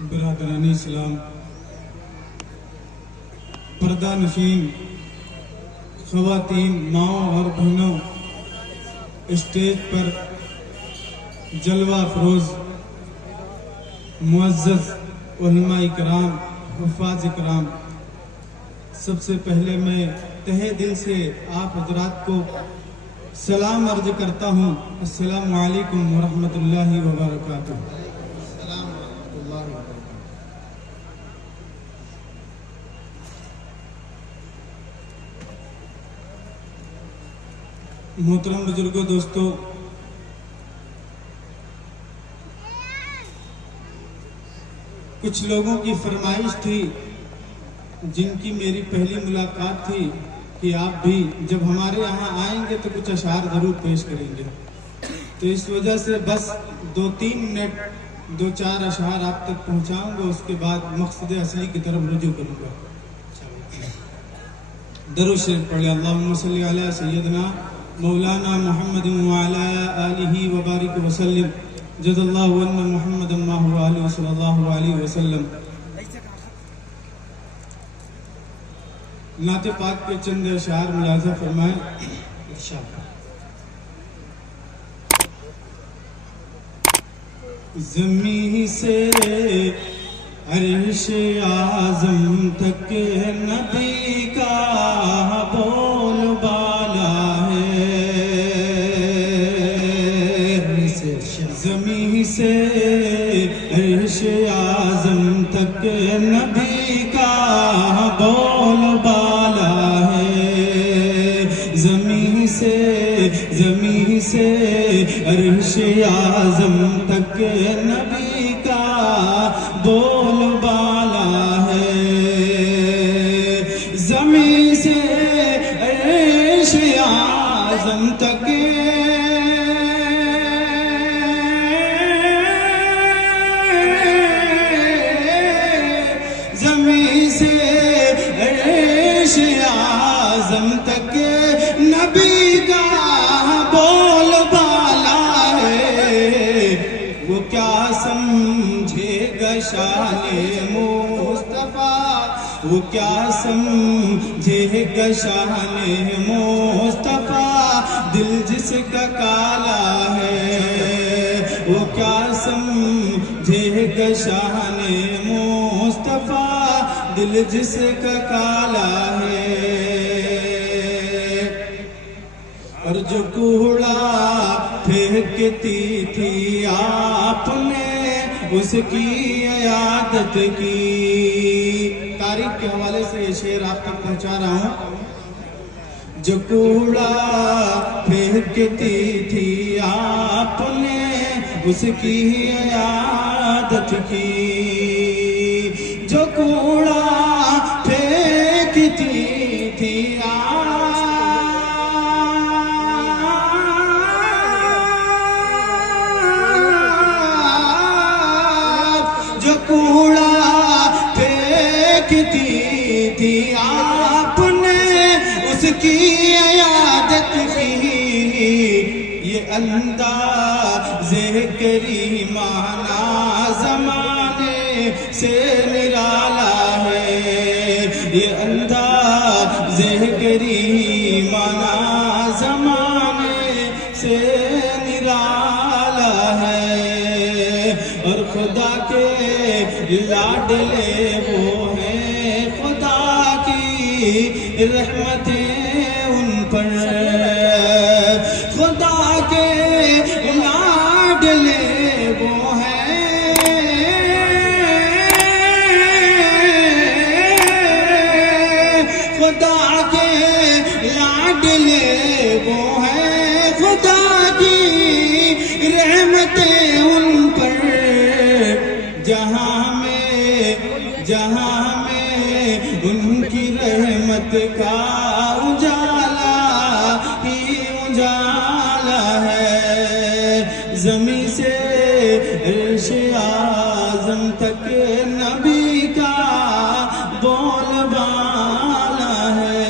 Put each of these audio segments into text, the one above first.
برادران اسلام، پردہ نشین خواتین، ماؤں اور بہنوں، اسٹیج پر جلوہ افروز معزز علماء اکرام، حفاظ اکرام، سب سے پہلے میں تہہ دل سے آپ حضرات کو سلام عرض کرتا ہوں۔ السلام علیکم ورحمۃ اللہ وبرکاتہ۔ محترم بزرگوں، دوستو، کچھ لوگوں کی فرمائش تھی جن کی میری پہلی ملاقات تھی کہ آپ بھی جب ہمارے یہاں آئیں گے تو کچھ اشعار ضرور پیش کریں گے، تو اس وجہ سے بس 2-3 منٹ 2-4 اشعار آپ تک پہنچاؤں گا، اس کے بعد مقصد اصلی کی طرف رجوع کروں گا۔ درود شریف پڑھیں۔ اللہم صلی علی سیدنا مولانا محمد وعلی آلہ وبارک وسلم، جز اللہ ون محمد ما هو علیہ صلی اللہ علیہ وسلم۔ نعت پاک کے چند اشعار ملاحظہ فرمائیں۔ زمین سے عرش اعظم تک نبی کا بول بالا ہے، زمین سے عرش اعظم تک نبی کا بول بالا ہے، زمین سے عرش اعظم تک نبی کا بول بالا ہے، زمین سے عرش اعظم تک تک نبی کا بول بالا ہے، وہ کیا سمجھے گا شان مصطفیٰ، وہ کیا سمجھے گا شان مصطفیٰ، دل جس کا کالا ہے، وہ کیا سمجھے گا شان مصطفیٰ، دل جس کا کالا ہے، اور جو کوڑا پھینکتی تھی آپ نے اس کی عیادت کی۔ تاریخ کے حوالے سے یہ شعر آپ تک پہنچا رہا ہوں۔ جو کوڑا پھینکتی تھی آپ نے اس کی عیادت کی، جو کوڑا پھینکتی تھی آپ نے اس کی عیادت کی، یہ انداز کریمانہ زمانے سے نرالا ہے، یہ انداز کریمانہ زمانے سے نرالا ہے، اور خدا کے لاڈلے وہ ہیں، خدا کی رحمتیں ان پر، خدا کے لاڈلے وہ ہیں، خدا کے لاڈلے وہ ہیں، خدا کی رحمتیں ان پر، جہاں میں ان کی رحمت کا اجالا ہی اجالا ہے، زمین سے عرش اعظم تک نبی کا بول بالا ہے۔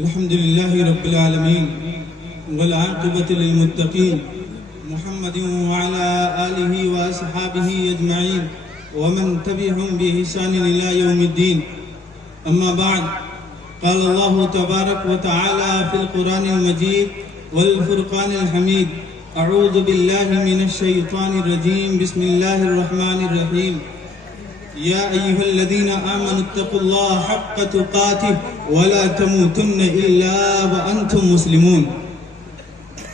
الحمد لله رب العالمين والعاقبة للمتقين محمد وعلى آله وأصحابه أجمعين ومن تبعهم بإحسان إلى يوم الدين. أما بعد، قال الله تبارك وتعالى في القرآن المجيد والفرقان الحميد: أعوذ بالله من الشيطان الرجيم، بسم الله الرحمن الرحيم. يا أيها الذين آمنوا اتقوا الله حق تقاته ولا تموتن إلا وأنتم مسلمون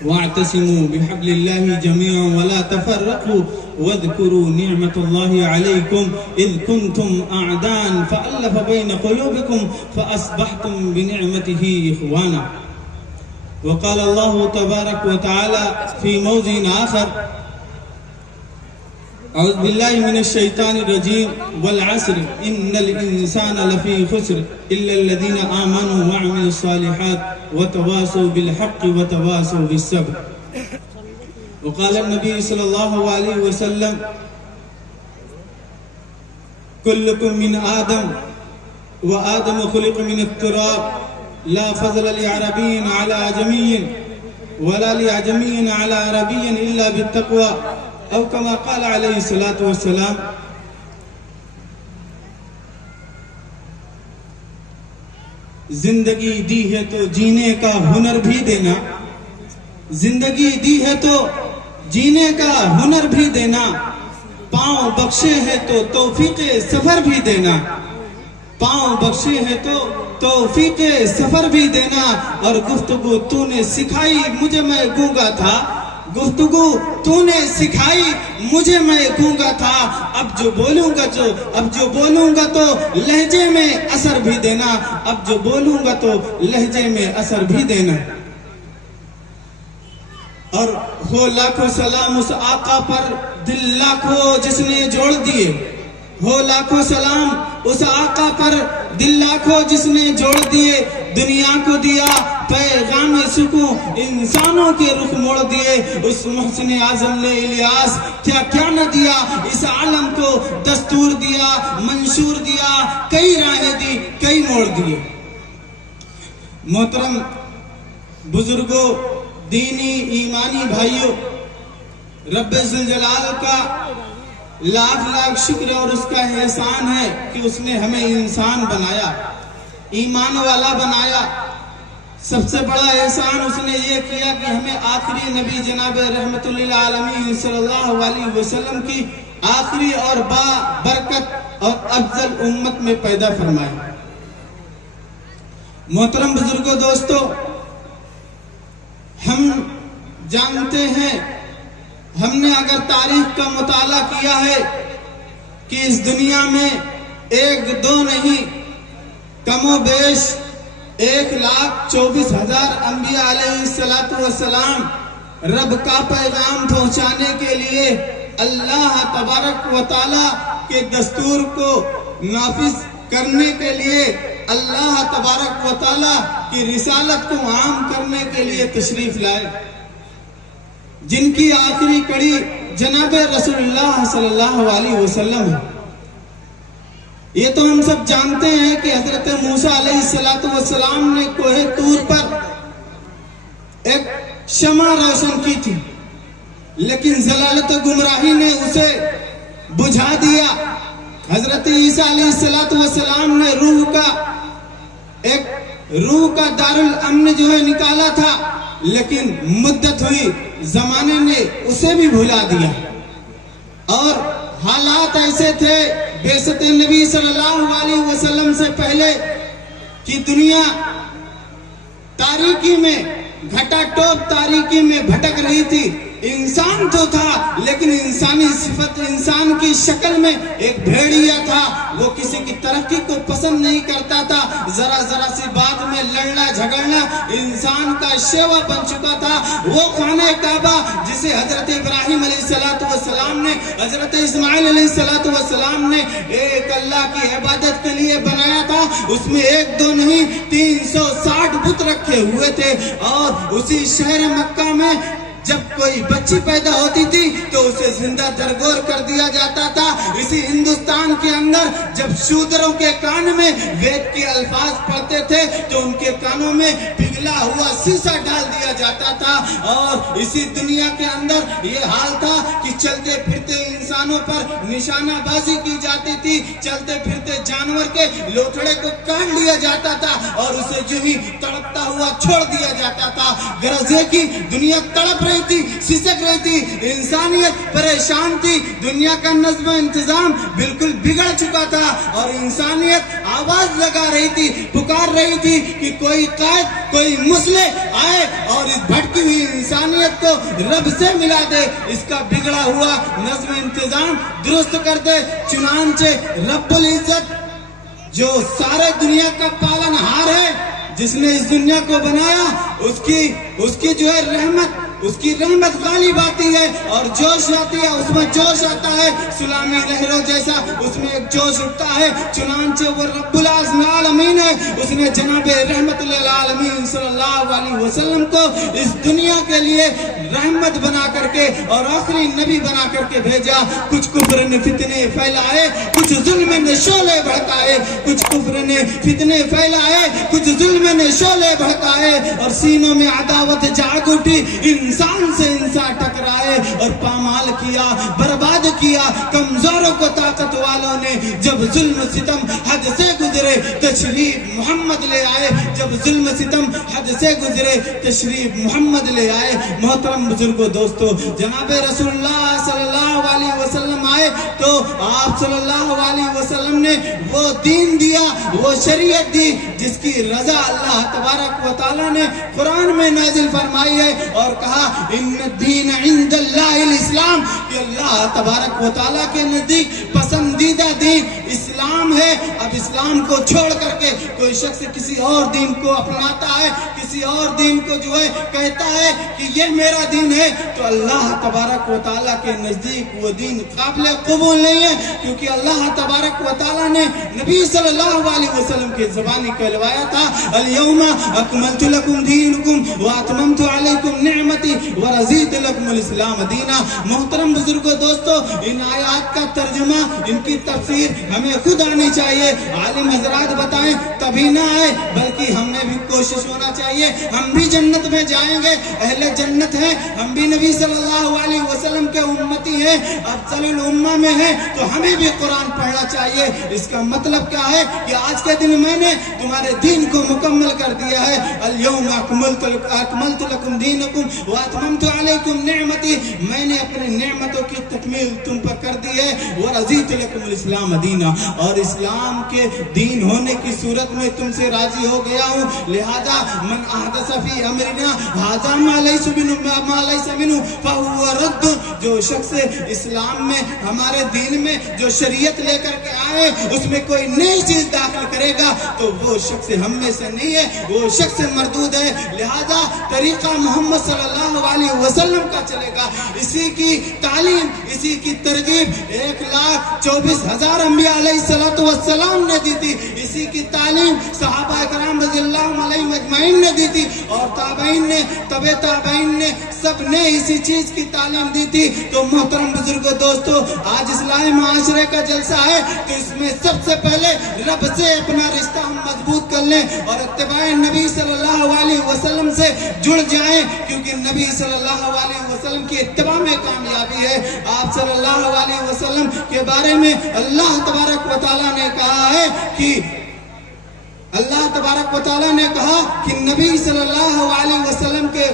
واعتصموا بحبل الله جميعا ولا تفرقوا واذكروا نعمة الله عليكم إذ كنتم أعداء فألف بين قلوبكم فأصبحتم بنعمته إخوانا. وقال الله تبارك وتعالى في موضع آخر: أعوذ بالله من الشيطان الرجيم والعصر إن الإنسان لفي خسر إلا الذين آمنوا وعملوا الصالحات وتواصوا بالحق وتواصوا بالصبر. وقال النبي صلى الله عليه وسلم: كلكم من آدم وآدم خلق من التراب لا فضل لعربي على عجمي ولا لعجمي على عربي إلا بالتقوى او کما قال علیہ الصلوۃ والسلام. زندگی دی ہے تو جینے کا ہنر بھی دینا، زندگی دی ہے تو جینے کا ہنر بھی دینا، پاؤں بخشے ہے تو توفیق سفر بھی دینا، پاؤں بخشے ہے تو توفیق سفر بھی دینا. اور گفتگو تو نے سکھائی مجھے میں گونگا تھا، گفتگو تو نے سکھائی مجھے میں گونگا تھا، اب جو بولوں گا تو لہجے میں اثر بھی دینا، اب جو بولوں گا تو لہجے میں اثر بھی دینا. اور ہو لاکھوں سلام اس آقا پر دل لاکھوں جس نے جوڑ دیے، ہو لاکھوں سلام اس آقا پر دل لاکھوں جس نے جوڑ دیے، دنیا کو دیا پیغام سکون، انسانوں کے رخ موڑ دیے. اس محسن اعظم نے الیاس کیا نہ دیا، اس عالم کو دستور دیا، منشور دیا، کئی راہیں دی، کئی موڑ دیے. محترم بزرگوں، دینی ایمانی بھائیوں، رب ذوالجلال کا لاکھ شکر اور اس کا احسان ہے کہ اس نے ہمیں انسان بنایا، ایمان والا بنایا. سب سے بڑا احسان اس نے یہ کیا کہ ہمیں آخری نبی جناب رحمت للعالمین صلی اللہ علیہ وسلم کی آخری اور با برکت اور افضل امت میں پیدا فرمایا. محترم بزرگوں، دوستو، ہم جانتے ہیں، ہم نے اگر تاریخ کا مطالعہ کیا ہے کہ اس دنیا میں ایک دو نہیں، کم و بیش 1,24,000 انبیاء علیہ السلام رب کا پیغام پہنچانے کے لیے اللہ تبارک و تعالی کے دستور کو نافذ کرنے کے لیے، اللہ تبارک و تعالی کی رسالت کو عام کرنے کے لیے تشریف لائے، جن کی آخری کڑی جناب رسول اللہ صلی اللہ علیہ وسلم ہے. یہ تو ہم سب جانتے ہیں کہ حضرت موسیٰ علیہ السلام نے کوہ طور پر ایک شمع روشن کی تھی، لیکن ضلالت و گمراہی نے اسے بجھا دیا. حضرت عیسیٰ علیہ السلام نے روح کا دارالامن جو ہے نکالا تھا، لیکن مدت ہوئی، زمانے نے اسے بھی بھلا دیا. اور حالات ایسے تھے بعثت نبی صلی اللہ علیہ وسلم سے پہلے کہ دنیا تاریکی میں، گھٹا ٹوپ تاریکی میں بھٹک رہی تھی. انسان تو تھا لیکن انسانی صفت، انسان کی شکل میں ایک بھیڑیا تھا. وہ کسی کی ترقی کو پسند نہیں کرتا تھا، ذرا سی بات میں لڑنا جھگڑنا انسان کا شیوا بن چکا تھا. وہ خانہ کعبہ جسے حضرت ابراہیم علیہ السلام نے، حضرت اسماعیل علیہ السلام نے ایک اللہ کی عبادت کے لیے بنایا تھا، اس میں ایک دو نہیں 360 بت رکھے ہوئے تھے. اور اسی شہر مکہ میں जब कोई बच्ची पैदा होती थी तो उसे जिंदा दरगोर कर दिया जाता था। इसी हिंदुस्तान के अंदर जब शूद्रों के कान में वेद के अल्फाज पढ़ते थे तो उनके कानों में पिघला हुआ शीशा डाल दिया जाता था। और इसी दुनिया के अंदर ये हाल था कि चलते फिरते इंसानों पर निशानाबाजी की जाती थी, चलते फिरते जानवर के लोथड़े को काट लिया जाता था और उसे जो ही तड़पता हुआ छोड़ दिया जाता था। गरज है कि दुनिया तड़प रही थी, सिसक रही थी, इंसानियत परेशान थी, दुनिया का नज़्म इंतजाम बिल्कुल बिगड़ चुका था और इंसानियत आवाज लगा रही थी, पुकार रही थी कि कोई कायद, कोई मुस्ले आए और इस भटकी हुई इंसानियत को रब से मिला दे, इसका बिगड़ा हुआ नज़्म इंतजाम दुरुस्त कर दे। चुनांचे रब्बुल इज्जत जो सारे दुनिया का पालनहार है, जिसने इस दुनिया को बनाया, उसकी जो है रहमत, उसकी रहमत गालिब आती है और जोश आती है, उसमें जोश आता है, सुनामी लहरों जैसा उसमें एक जोश उठता है। चुनांचे वो रब्बुल आलमीन है, उसने जनाबे रहमत लिल आलमीन सल्लल्लाहु अलैहि वसल्लम को इस दुनिया के लिए रहमत बना करके और आखिरी नबी बना करके भेजा। कुछ कुफ्र ने फितने फैलाए, कुछ जुल्म ने शोले भड़काए, कुछ कुफ्र ने फितने फैलाए, कुछ जुल्म ने शोले भड़काए और सीनों में अदावत जाग उठी, इंसान से इंसान टकराए और पामाल किया, बर्बाद किया कमजोरों को ताकत वालों ने। जब जुल्म सितम हद से गुजरे तशरीफ मोहम्मद ले आए, जब जुल्म सितम हद से गुजरे तशरीफ मोहम्मद ले आए। मोहतरम बुजुर्गों, दोस्तों, जनाबे रसूलुल्लाह सल्लल्लाहु अलैहि वसल्लम आए तो आप सल्लल्लाहु अलैहि वसल्लम ने वो दीन दिया, वो शरीयत दी जिसकी रजा अल्लाह तबारक व तआला ने कुरान में नाजिल फरमाई है और कहा इन्न दीन इंदल्लाहिल इस्लाम, कि अल्लाह तबारक व तआला के नजदीक पसंदीदा दीन इस्लाम है। अब इस्लाम को छोड़ करके कोई शख्स किसी और दीन को अपनाता है, किसी और दीन को जो है कहता है कि ये मेरा दीन है, तो अल्लाह तबारक व तआला के नजदीक वो दीन काबिल कबूल नहीं है, क्योंकि अल्लाह तबारक व तआला ने नबी सल्लल्लाहु अलैहि वसल्लम के ज़बानी कहलवाया था, अल यौमा अकमलतु लकुम दीनकुम व अतममतु अलैकुम निअमती व रज़ीतु लकुमुल इस्लाम दीना। मोहतरम बुजुर्गों, दोस्तों, इन आयात का तर्जुमा, इनकी तफसीर हमें खुद आनी चाहिए। आलिम हजरात बताएं तभी ना आए, बल्कि हमें भी कोशिश होना चाहिए। हम भी जन्नत में जाएंगे, अहले जन्नत हैं, हम भी नबी सल्लल्लाहु अलैहि वसल्लम के उम्मती हैं, अफज़लुल उम्मा में हैं, तो हमें भी कुरान पढ़ना चाहिए। इसका मतलब क्या है कि आज के दिन मैंने तुम्हारे दीन को मुकम्मल कर दिया है। अल यौमा अकमलतु लकुम दीनकुम व अतममतु अलैकुम निअमती, मैंने अपनी नेमतों की तकमील तुम पर कर दी है। व रज़ीतु लकुमुल इस्लाम दीना, और इस्लाम के दीन होने की सूरत में तुमसे राजी हो गया हूँ। लिहाजा मन अहदस फी अमरिना हाज़ा मा लैसा मिन्हु फहुव रद्द, जो शख्स इस्लाम में, हमारे दीन में जो शरीयत लेकर के आए, उसमें कोई नई चीज दाखिल करेगा तो वो शख्स हम में से नहीं है, वो शख्स मरदूद है। लिहाजा तरीका मोहम्मद सल्लल्लाहु अलैहि वसल्लम का चलेगा। इसी की तालीम, इसी की तरगीब 1,24,000 अंबिया अलैहिस्सलातु वस्सलाम ने दी थी। इसी की तालीम सहाबा किराम रज़ियल्लाहु अलैहिम अजमईन ने दी थी और ताबईन ने, तबे ताबईन ने, सब ने इसी चीज की तालीम दी थी। तो मोहतरम बुजुर्गों, दोस्तों, आज इस्लामी माशरे का जलसा है तो इसमें सबसे पहले रब से अपना रिश्ता हम मजबूत कर लें और इत्तिबाए नबी सल्लल्लाहु अलैहि वसल्लम से जुड़ जाएं, क्योंकि नबी सल्लल्लाहु अलैहि वसल्लम की इत्तिबा में कामयाबी है। आप सल्लल्लाहु अलैहि वसल्लम के बारे में अल्लाह तबारक व तआला ने कहा है कि नबी सल्लल्लाहु अलैहि वसल्लम के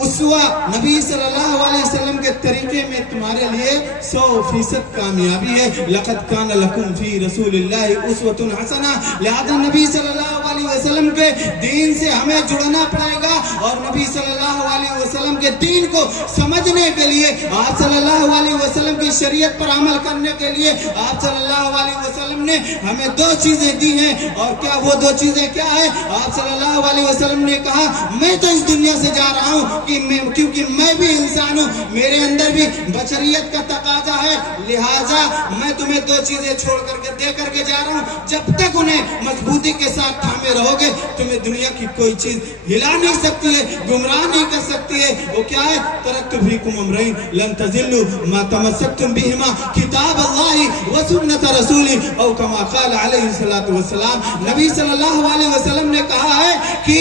उसवा, नबी सल्लल्लाहु अलैहि वसल्लम के तरीके में तुम्हारे लिए 100% कामयाबी है। लक़द कान लकुम फी रसूलिल्लाहि उस्वतुन हसना। लिहाजा नबी सल्लल्लाहु अलैहि वसल्लम के दीन से हमें जुड़ना पड़ेगा और नबी सल्लल्लाहु अलैहि वसल्लम के दीन को समझने के लिए, आप सल्लल्लाहु अलैहि वसल्लम की शरीयत पर अमल करने के लिए आप सल्लल्लाहु अलैहि वसल्लम ने हमें 2 चीजें दी हैं। और क्या वो 2 चीजें क्या है? आप सल्लल्लाहु अलैहि वसल्लम ने कहा, मैं तो इस दुनिया से जा रहा हूँ क्योंकि मैं भी इंसान हूँ, मेरे अंदर भी बशरियत का तकाजा है, लिहाजा मैं तुम्हें 2 चीजें छोड़ करके दे करके जा रहा हूँ। जब तक उन्हें मजबूती के साथ थामे रहोगे तुम्हें दुनिया की कोई चीज हिला नहीं सकती है, गुमराह नहीं कर सकती है। वो क्या है? तरक्तु फीकुम अमरैन लन तज़िल्लू मा तमस्सक्तुम बिहिमा किताब अल्लाहि व सुन्नत रसूली औ कमा क़ाल अलैहि सल्लतु वस्सलाम। नबी सल्लल्लाहु अलैहि वसल्लम ने कहा है कि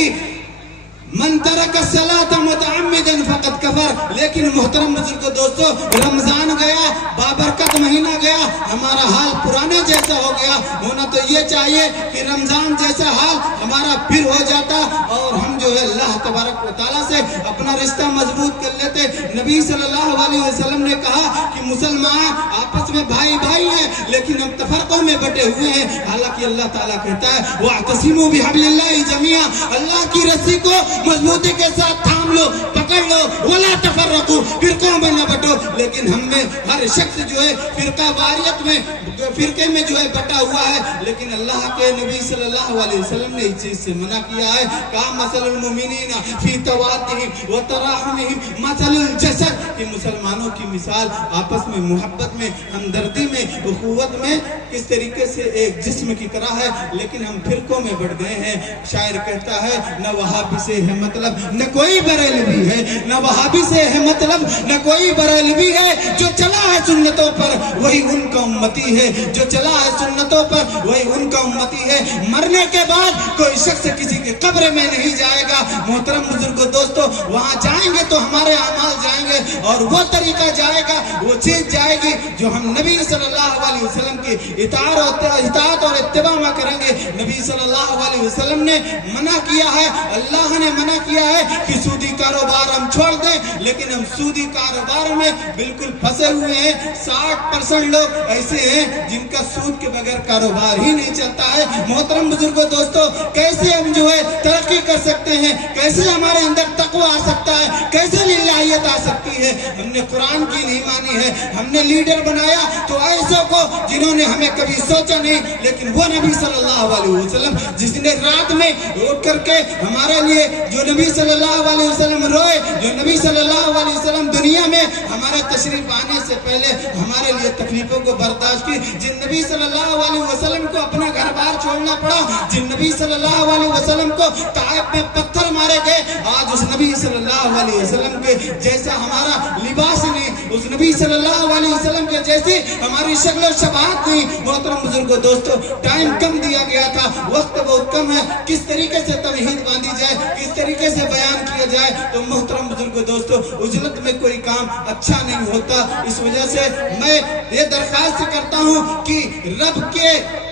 मन तरक सलात मुतअम्मिदन फकत कफर। लेकिन मोहतरम बुजुर्गों दोस्तों, रमजान गया, बाबरकत महीना गया, हमारा हाल पुराने जैसा हो गया। होना तो ये चाहिए कि रमजान जैसा हाल हमारा फिर हो जाता और हम जो है अल्लाह तबारक व तआला से अपना रिश्ता मजबूत कर लेते। नबी सल्लल्लाहु अलैहि वसल्लम ने कहा कि मुसलमान आपस में भाई भाई हैं, लेकिन हम तफरकों में बटे हुए हैं। हालांकि अल्लाह ताला कहता है वअतसिमू बिहब्लिल्लाहि जमीआ, अल्लाह की रस्सी को मजबूती के साथ थाम लो, पकड़ लो, वला तफर्रकू, फिरकों में न बटो। लेकिन हम में हर शख्स जो है फिरका वारियत में, फिरके में जो है बटा हुआ है। लेकिन अल्लाह के नबी सल्लल्लाहु अलैहि वसल्लम ने इस चीज से मना किया है। कहा मसलुल मुमिनीना फी तवाद्दिहिम व तराहुमिहिम मसलुल जसद, कि मुसलमानों की मिसाल आपस में मोहब्बत में, हमदर्दी में, उखुवत में किस तरीके से एक जिस्म की तरह है। लेकिन हम फिरकों में बढ़ गए हैं। शायर कहता है न वहाबी से है मतलब न कोई बरेलवी है, न वहाबी से है मतलब न कोई बरेलवी है। जो चला है सुन्नतों पर वही उनका उम्मती है, जो चला है सुन्नतों पर वही उनका उम्मती है। मरने के बाद कोई शख्स किसी के कब्र में नहीं जाएगा। मोहतरम बुजुर्गों दोस्तों, वहां जाएंगे तो हमारे अमाल जाएंगे और वो तरीका जाएगा, वो चीज जाएगी जो हम नबी सल्लल्लाहु अलैहि वसल्लम की इताअत और इत्तिबा में करेंगे। नबी सल्लल्लाहु अलैहि वसल्लम ने मना किया है, अल्लाह ने मना किया है कि सूदी कारोबार हम छोड़ दें, लेकिन हम सूदी कारोबार में बिल्कुल फंसे हुए हैं। 60% लोग ऐसे हैं जिनका सूद के बगैर कारोबार ही नहीं चलता है। मोहतरम बुजुर्गों दोस्तों, कैसे हम जो है तरक्की कर सकते हैं, कैसे हमारे अंदर तकवा आ सकता है, कैसे लिल्लाहियत आ सकती है? हमने कुरान की नहीं मानी है, हमने लीडर बनाया तो ऐसों को जिन्होंने हमें कभी सोचा नहीं। लेकिन वो नबी सल्लल्लाहु अलैहि वसल्लम जिसने रात में उठ करके हमारे लिए, जो नबी सल्लल्लाहु अलैहि वसल्लम रोए, जो नबी सल्लल्लाहु अलैहि वसल्लम दुनिया में हमारा तशरीफ आने से पहले हमारे लिए तकलीफों को बर्दाश्त की, जिन नबी सल्लल्लाहु अलैहि वसल्लम को अपना घर बार छोड़ना पड़ा, जिन नबी सल्लल्लाहु अलैहि वसल्लम को ताइफ में पत्थर मारे गए, आज उस नबी सल्लल्लाहु अलैहि वसल्लम के जैसा हमारा लिबास नहीं, उस नबी सल्लल्लाहु अलैहि वसल्लम के जैसी हमारी शक्ल शबात नहीं। मोहतरम बुजुर्गों दोस्तों, टाइम कम दिया गया था, वक्त बहुत कम है। किस तरीके से तौहीद बांधी जाए, किस तरीके से बयान किया जाए, तो मोहतरम बुजुर्गों दोस्तों, उजलत में कोई काम अच्छा नहीं होता। इस वजह से मैं ये दरख्वास्त करता हूँ कि रब के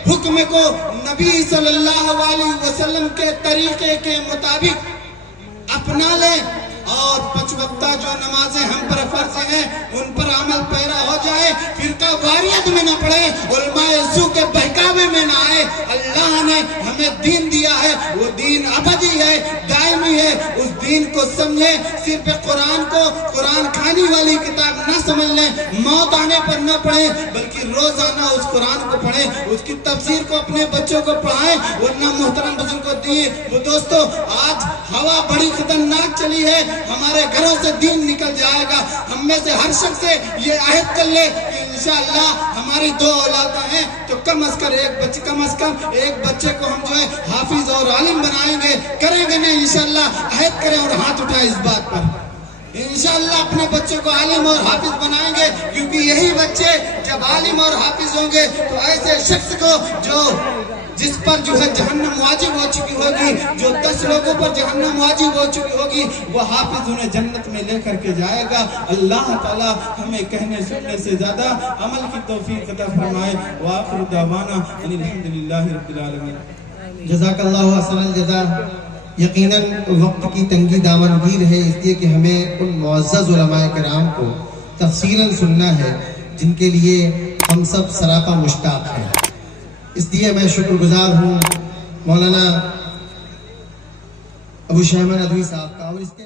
हुक्म को नबी सल्लल्लाहु अलैहि वसल्लम के तरीके के मुताबिक अपना लें और 5 वक्ता जो नमाजें हम पर फर्ज हैं उन पर अमल पैरा हो जाए, फिरका वारियत में न पड़े, उलमाए सू के बहकावे में न आए। अल्लाह ने हमें दीन दिया है, वो दीन अबदी है, दायमी है। उस दीन को समझे, सिर्फ कुरान को कुरान खानी वाली किताब न समझ लें, मौत आने पर न पढ़े, बल्कि रोजाना उस कुरान को पढ़े, उसकी तफसीर को अपने बच्चों को पढ़ाएं। वरना मोहतरम बुजुर्गों दोस्तों, आज हवा बड़ी खतरनाक चली है, हमारे घरों से दीन निकल जाएगा। हम में से हर शख्स से ये अहद कर ले कि इंशाअल्लाह हमारी 2 औलाद हैं तो कम से कम एक बच्चे को हम जो है हाफिज और आलिम बनाएंगे। करेंगे नहीं इंशाअल्लाह, अहद करें और हाथ उठाएं इस बात पर। इंशाअल्लाह अपने बच्चों को आलिम और हाफिज बनाएंगे, क्योंकि यही बच्चे जब आलिम और हाफिज होंगे तो ऐसे शख्स को जिस पर जो है जहन्नम वाजिब हो चुकी होगी, जो 10 लोगों पर जहन्नम वाजिब हो चुकी होगी, वो हाफिज उन्हें जन्नत में लेकर के जाएगा। अल्लाह ताला हमें कहने सुनने से ज्यादा अमल की तौफीक अता फरमाए। व आखिर दावाना अनिल हम्दुलिल्लाहि रब्बिल आलमीन। जज़ाकल्लाहु अहसनल जज़ा। यकीनन वक्त की तंगी दामनगीर है, इसलिए कि हमें उन मुअज़्ज़ज़ उलमाए किराम को तफसीलन सुनना है जिनके लिए हम सब सरापा मुश्ताक हैं। इसलिए मैं शुक्रगुजार हूँ मौलाना अबू शहमा नदवी साहब का। और इसके